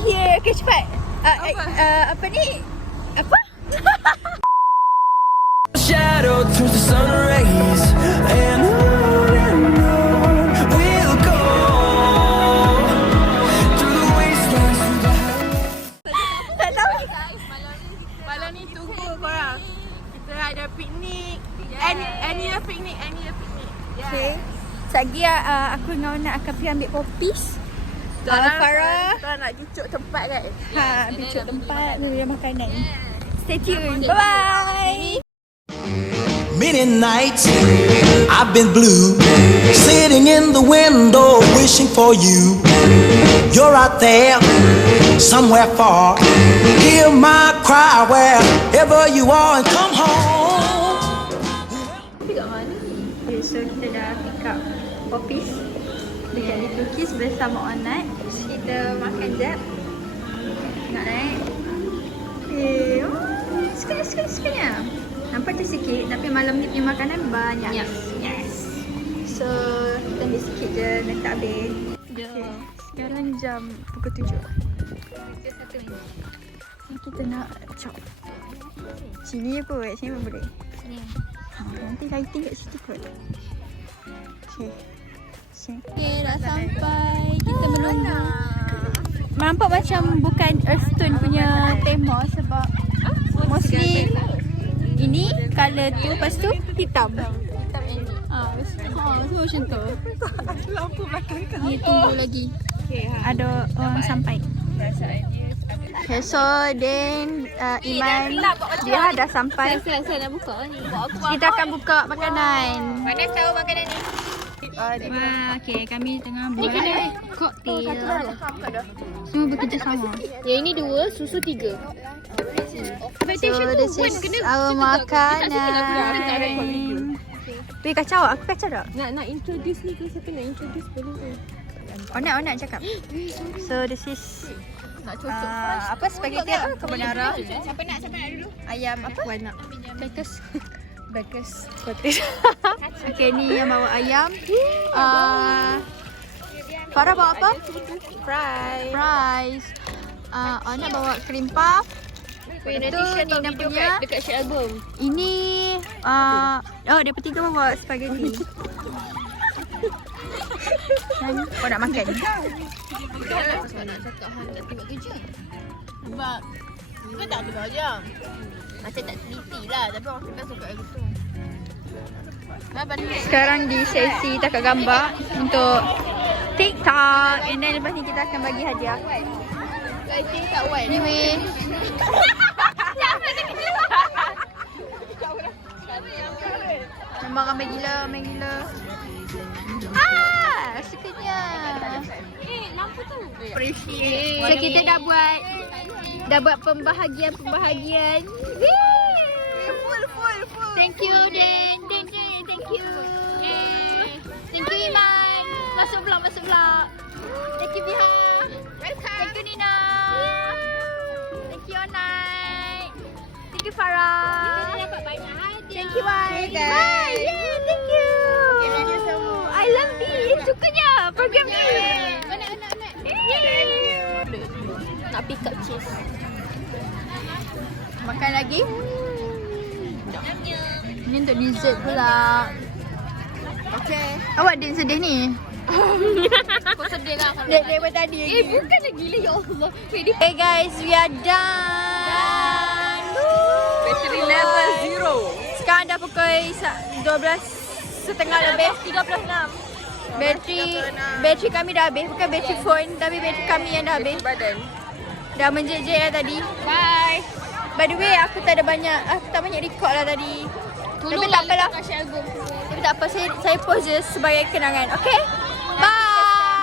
here. Okay, cepat. Apa ni? Apa? Shadow through the sun rays and on we'll go through the wastelands, through the highways. Tak tahu. Malam ni tunggu korang. Kita ada piknik. Any piknik. Okay. Sekejap lagi aku dengan Ona akan pergi ambil popis. Farah. Korang nak cucuk tempat kan? Bincuk tempat beli makanan. Stay tuned. Bye-bye. Many nights I've been blue, sitting in the window wishing for you. You're out there somewhere far. Hear my cry wherever you are and come home. Okay, so kita dah pick up popis dekat Little Kiss bersama Onat. Kita makan jap. Tengok naik. Okay, suka-suka. Nampak tu sikit tapi malam ni punya makanan banyak. Yes. So, kita ambil sikit je, dah tak habis. Okay, sekarang jam pukul 7. Ni kita nak chop. Sini je kot, sini pun boleh. Nanti lighting kat situ kot. Okay. Okay, dah sampai. Kita menunggu. Nampak macam bukan Earthstone punya tema sebab mostly ini colour tu, lepas tu hitam. Semua macam tu. Lampu belakang kau. Ni tunggu lagi. Ada orang sampai. Okay, so then Iman dia dah sampai. Saya nak buka ni. Kita akan buka makanan. Mana tahu makanan ni? Okay, kami tengah buat koktail. Semua bekerjasama. Yang ini 2, susu 3. So this is our makanan. Weh, kacau. Aku kacau tak? Nak introduce ni ke? Siapa nak introduce boleh ke? Onat cakap. So this is apa spaghetti apa? Carbonara. Siapa nak dulu? Ayam apa? Nak. Bagus. Okay, ni yang bawa ayam. Farah bawa apa? Fries. Onat bawa cream puff. Nanti Itu share Nina video punya. dekat share album. Ini dia bertiga bawa spaghetti. Dan kau nak makan? Saya nak cakap hang tak tengok kerja. Sebab kita tak tengok je. Macam tak teliti lah. Tapi orang kita suka yang gitu. Sekarang di sesi tangkap gambar untuk TikTok. And then lepas ni kita akan bagi hadiah. Lighting tak white. Anyway. Memang ramai gila. Sukanya. Lampu tu. Appreciate. So kita dah buat pembahagian. Full. Thank you Dan. Thank you. Thank you Iman. Masuk vlog. Thank you Biha. Thank you Nina. Thank you Onai. Thank you Farah. Kita dapat banyak hadiah. Thank you Bye. Bye. Yeah, thank you. I love this. Sukanya program ni. Anak. Nak pick up cheese. Makan lagi. Ni untuk dessert pula. Okay. Awak din sedih ni? Kau sedih lah. Daripada tadi lagi. Bukan lagi gila ya Allah. Hey guys, we are done. Battery level 0. Sekarang dah pukul 12.30 lebih. 13.6. Bateri kami dah habis. Bukan bateri phone, tapi bateri kami yang dah habis. Badan. Dah menjejek lah tadi. Bye. By the way, aku tak banyak record lah tadi. Tapi tak apalah. Tapi tak apa, saya post je sebagai kenangan. Okay? Bye.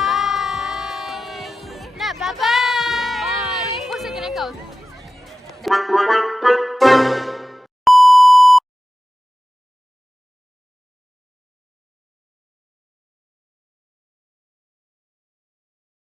Nak bye-bye. Bye. Post kenangan kau.